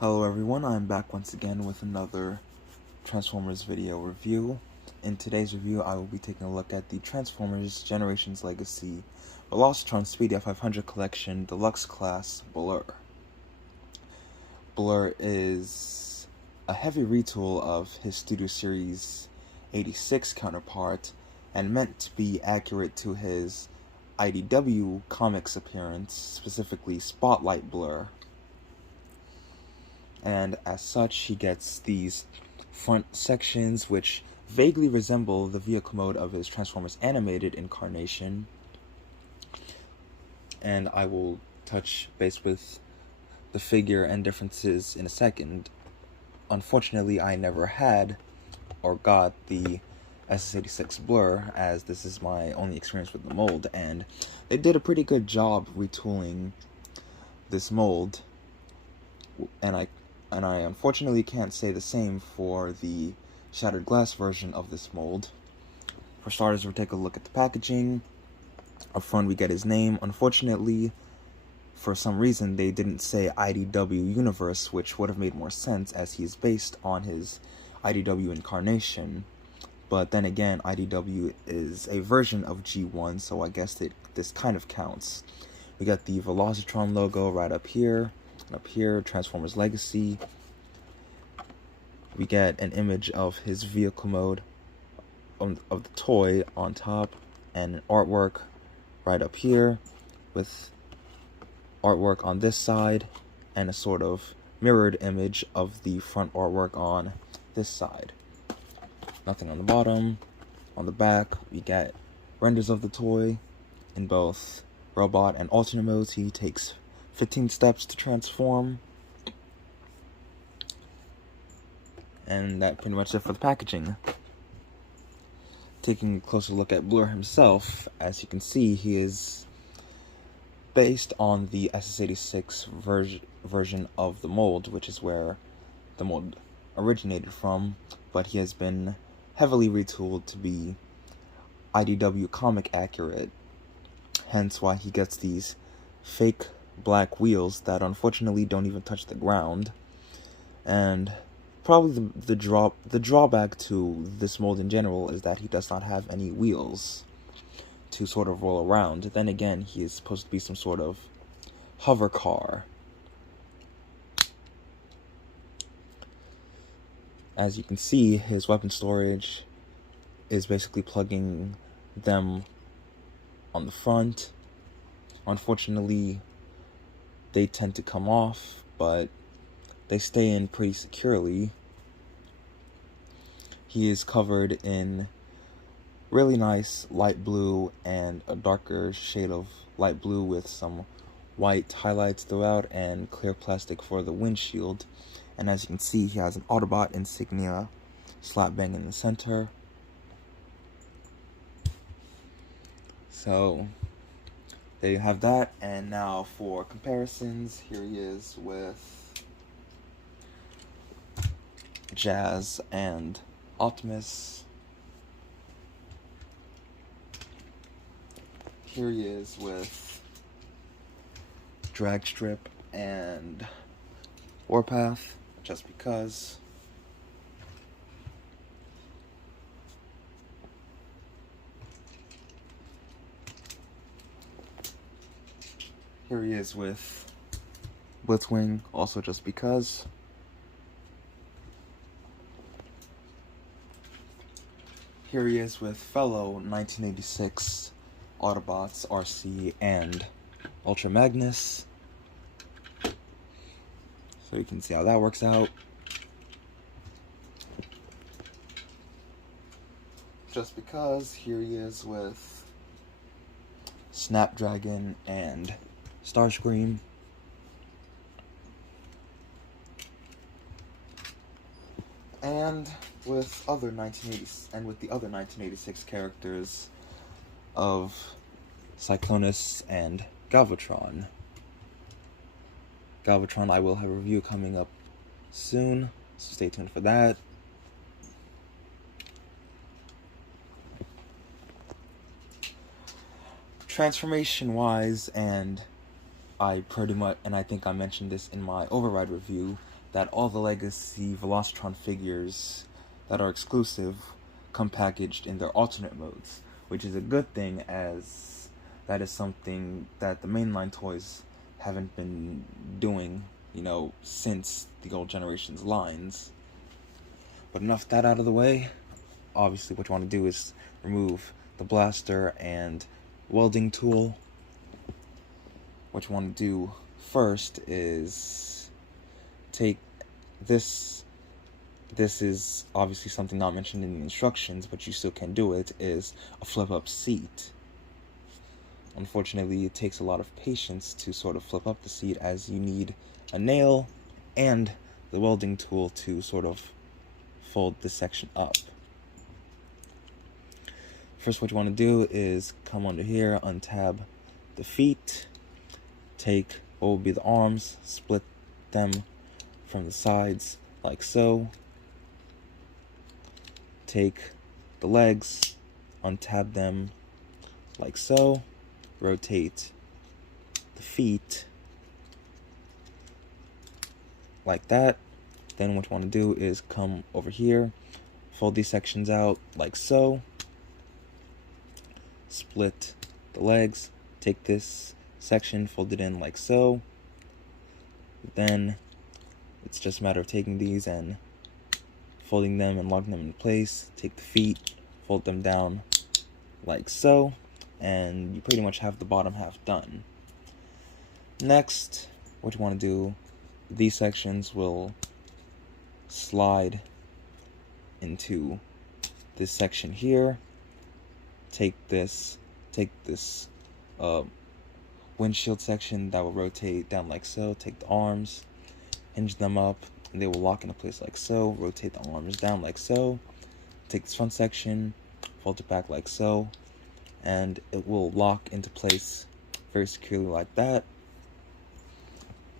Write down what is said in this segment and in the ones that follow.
Hello everyone, I'm back once again with another Transformers video review. In today's review, I will be taking a look at the Transformers Generations Legacy Velocitron Speedia 500 Collection Deluxe Class Blurr. Blurr is a heavy retool of his Studio Series 86 counterpart and meant to be accurate to his IDW comics appearance, specifically Spotlight Blurr. And as such, he gets these front sections which vaguely resemble the vehicle mode of his Transformers animated incarnation, and I will touch base with the figure and differences in a second. Unfortunately, I never had or got the SS86 Blurr, as this is my only experience with the mold, and they did a pretty good job retooling this mold, and I unfortunately can't say the same for the Shattered Glass version of this mold. For starters, we'll take a look at the packaging. Up front, we get his name. Unfortunately, for some reason, they didn't say IDW Universe, which would have made more sense as he's based on his IDW incarnation. But then again, IDW is a version of G1, so I guess this kind of counts. We got the Velocitron logo right up here. Up here, Transformers Legacy. We get an image of his vehicle mode of the toy on top, and an artwork right up here with artwork on this side and a sort of mirrored image of the front artwork on this side. Nothing on the bottom. On the back, we get renders of the toy in both robot and alternate modes. He takes 15 steps to transform. And that pretty much it for the packaging. Taking a closer look at Blurr himself, as you can see, he is based on the SS86 version of the mold, which is where the mold originated from, but he has been heavily retooled to be IDW comic accurate, hence why he gets these fake black wheels that unfortunately don't even touch the ground. And probably the drawback to this mold in general is that he does not have any wheels to sort of roll around. Then again, he is supposed to be some sort of hover car. As you can see, his weapon storage is basically plugging them on the front. Unfortunately, they tend to come off, but they stay in pretty securely. He is covered in really nice light blue and a darker shade of light blue with some white highlights throughout and clear plastic for the windshield. And as you can see, he has an Autobot insignia slap bang in the center. So there you have that. And now for comparisons, here he is with Jazz and Optimus. Here he is with Dragstrip and Warpath, just because. Here he is with Blitzwing, also just because. Here he is with fellow 1986 Autobots, RC and Ultra Magnus. So you can see how that works out. Just because, here he is with Snapdragon and Starscream. And with the other 1986 characters of Cyclonus and Galvatron. Galvatron, I will have a review coming up soon, so stay tuned for that. Transformation wise, and I think I mentioned this in my Override review, that all the legacy Velocitron figures that are exclusive come packaged in their alternate modes, which is a good thing, as that is something that the mainline toys haven't been doing, since the old generation's lines. But enough of that out of the way. Obviously, what you want to do is remove the blaster and welding tool. What you want to do first is take this. This is obviously something not mentioned in the instructions, but you still can do it, is a flip-up seat. Unfortunately, it takes a lot of patience to sort of flip up the seat, as you need a nail and the welding tool to sort of fold this section up. First, what you want to do is come under here, untab the feet, take what will be the arms, split them from the sides like so. Take the legs, untab them like so, rotate the feet like that. Then what you want to do is come over here, fold these sections out like so, split the legs, take this section, fold it in like so. Then it's just a matter of taking these and folding them and locking them in place. Take the feet, fold them down like so, and you pretty much have the bottom half done. Next, what you want to do, these sections will slide into this section here. Take this windshield section that will rotate down like so. Take the arms, hinge them up, and they will lock into place like so. Rotate the arms down like so. Take this front section, fold it back like so, and it will lock into place very securely like that.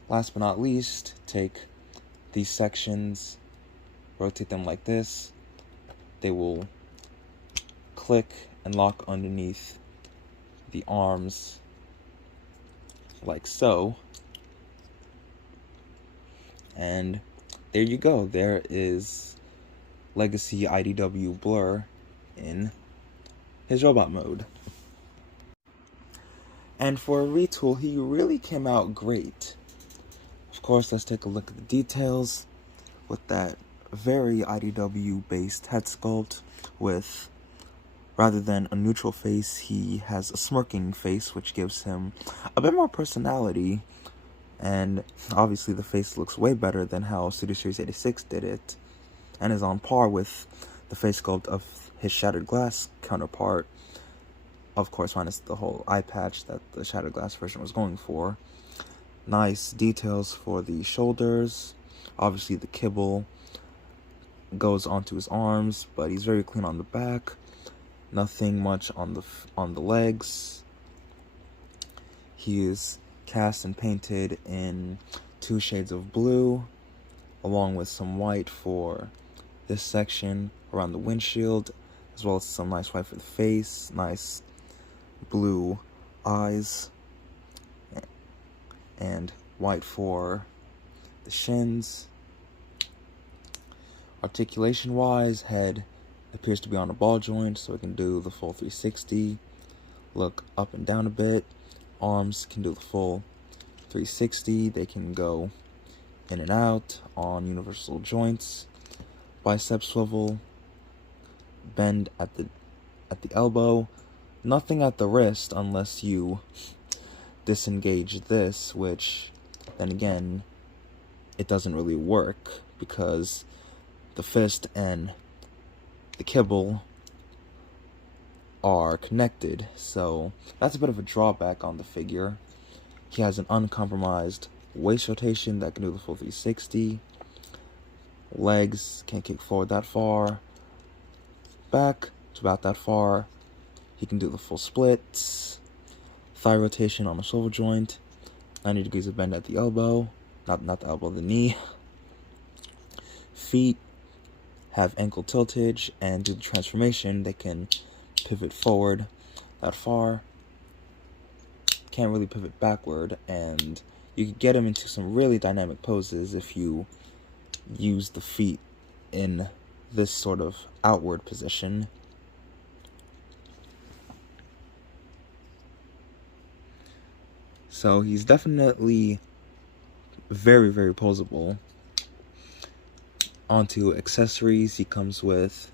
Last but not least, take these sections, rotate them like this. They will click and lock underneath the arms like so. And there you go. There is Legacy IDW Blurr in his robot mode. And for a retool, he really came out great. Of course, let's take a look at the details with that very IDW based head sculpt. With, rather than a neutral face, he has a smirking face, which gives him a bit more personality. And obviously the face looks way better than how Studio Series 86 did it, and is on par with the face sculpt of his Shattered Glass counterpart. Of course, minus the whole eye patch that the Shattered Glass version was going for. Nice details for the shoulders. Obviously the kibble goes onto his arms, but he's very clean on the back. Nothing much on the legs. He is cast and painted in 2 shades of blue, along with some white for this section around the windshield, as well as some nice white for the face, nice blue eyes, and white for the shins. Articulation wise, head appears to be on a ball joint, so it can do the full 360, look up and down a bit. Arms can do the full 360, they can go in and out on universal joints. Bicep swivel, bend at the elbow, nothing at the wrist unless you disengage this, which then again it doesn't really work because the fist and the kibble are connected, so that's a bit of a drawback on the figure. He has an uncompromised waist rotation that can do the full 360. Legs can't kick forward that far. Back to about that far. He can do the full splits. Thigh rotation on a swivel joint. 90 degrees of bend at the elbow. Not the elbow, the knee. Feet have ankle tiltage, and do the transformation. They can pivot forward that far. Can't really pivot backward, and you can get him into some really dynamic poses if you use the feet in this sort of outward position. So he's definitely very, very posable. Onto accessories, he comes with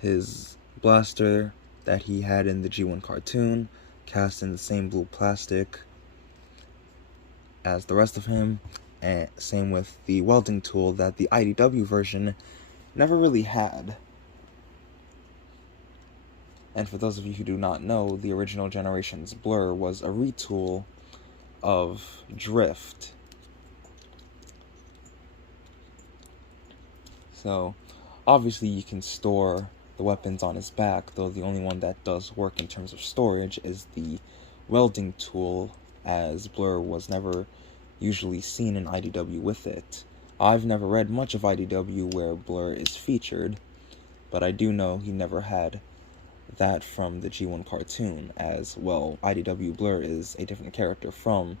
his blaster that he had in the G1 cartoon, cast in the same blue plastic as the rest of him, and same with the welding tool that the IDW version never really had. And for those of you who do not know, the original generation's Blurr was a retool of Drift. So, obviously you can store the weapons on his back, though the only one that does work in terms of storage is the welding tool, as Blurr was never usually seen in IDW with it. I've never read much of IDW where Blurr is featured, but I do know he never had that from the G1 cartoon, as, well, IDW Blurr is a different character from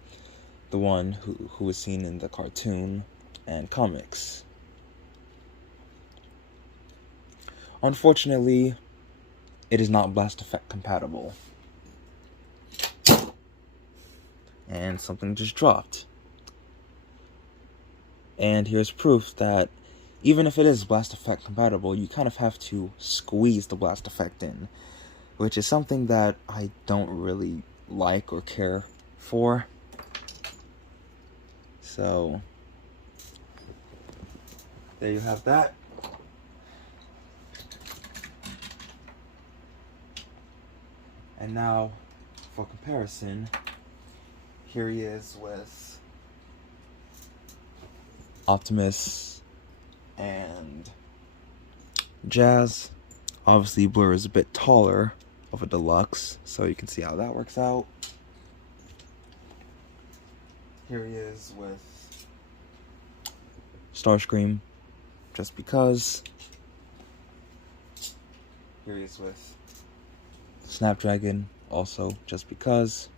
the one who was seen in the cartoon and comics. Unfortunately, it is not Blast Effect compatible. And something just dropped. And here's proof that even if it is Blast Effect compatible, you kind of have to squeeze the Blast Effect in, which is something that I don't really like or care for. So, there you have that. And now, for comparison, here he is with Optimus and Jazz. Obviously, Blurr is a bit taller of a Deluxe, so you can see how that works out. Here he is with Starscream, just because. Here he is with Snapdragon, also just because.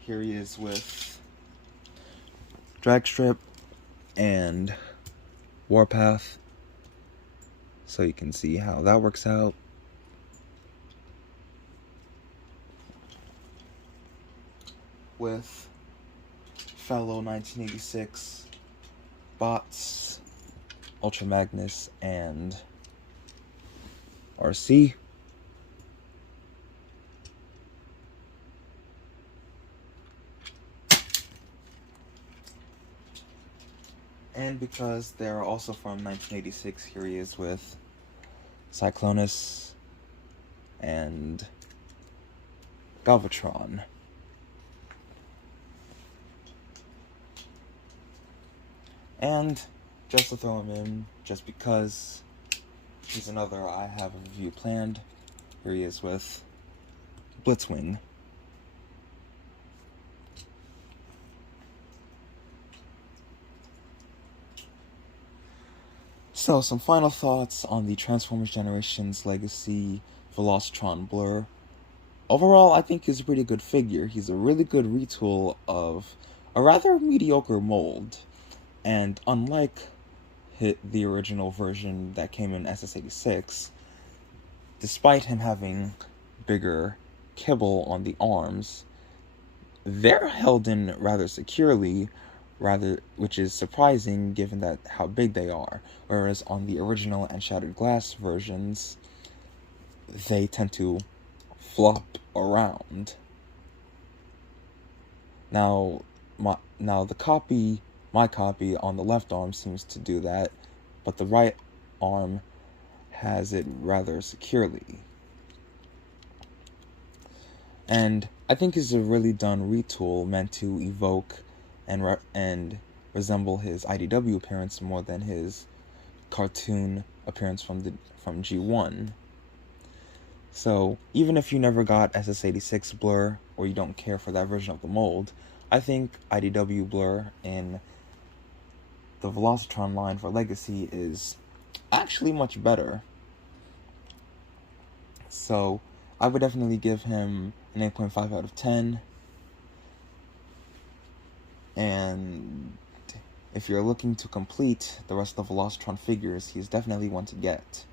Here he is with Dragstrip and Warpath, so you can see how that works out. With fellow 1986 bots, Ultra Magnus and RC. And because they're also from 1986, here he is with Cyclonus and Galvatron. And just to throw him in, just because he's another I have a review planned, here he is with Blitzwing. So, some final thoughts on the Transformers Generations Legacy Velocitron Blurr. Overall, I think he's a pretty good figure. He's a really good retool of a rather mediocre mold. And unlike the original version that came in SS86, despite him having bigger kibble on the arms, they're held in rather securely, which is surprising given that how big they are. Whereas on the original and Shattered Glass versions, they tend to flop around. Now my copy on the left arm seems to do that, but the right arm has it rather securely. And I think it's a really done retool meant to evoke and resemble his IDW appearance more than his cartoon appearance from G1. So even if you never got SS86 Blurr, or you don't care for that version of the mold, I think IDW Blurr in the Velocitron line for Legacy is actually much better. So I would definitely give him an 8.5 out of 10. and if you're looking to complete the rest of the Velocitron figures, he's definitely one to get.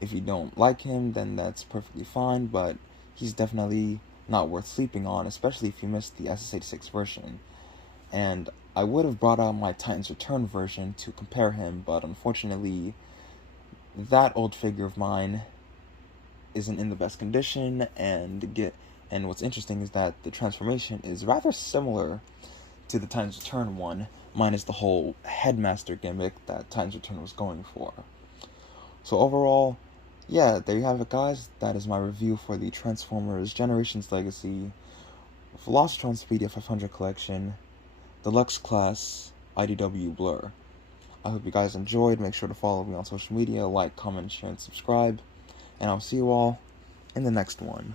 If you don't like him, then that's perfectly fine, but he's definitely not worth sleeping on, especially if you missed the SS86 version. And I would have brought out my Titans Return version to compare him, but unfortunately, that old figure of mine isn't in the best condition, and what's interesting is that the transformation is rather similar to the Titans Return one, minus the whole headmaster gimmick that Titans Return was going for. So overall, yeah, there you have it, guys. That is my review for the Transformers Generations Legacy Velocitron Speedia 500 collection, Deluxe class, IDW Blurr. I hope you guys enjoyed. Make sure to follow me on social media, like, comment, share, and subscribe. And I'll see you all in the next one.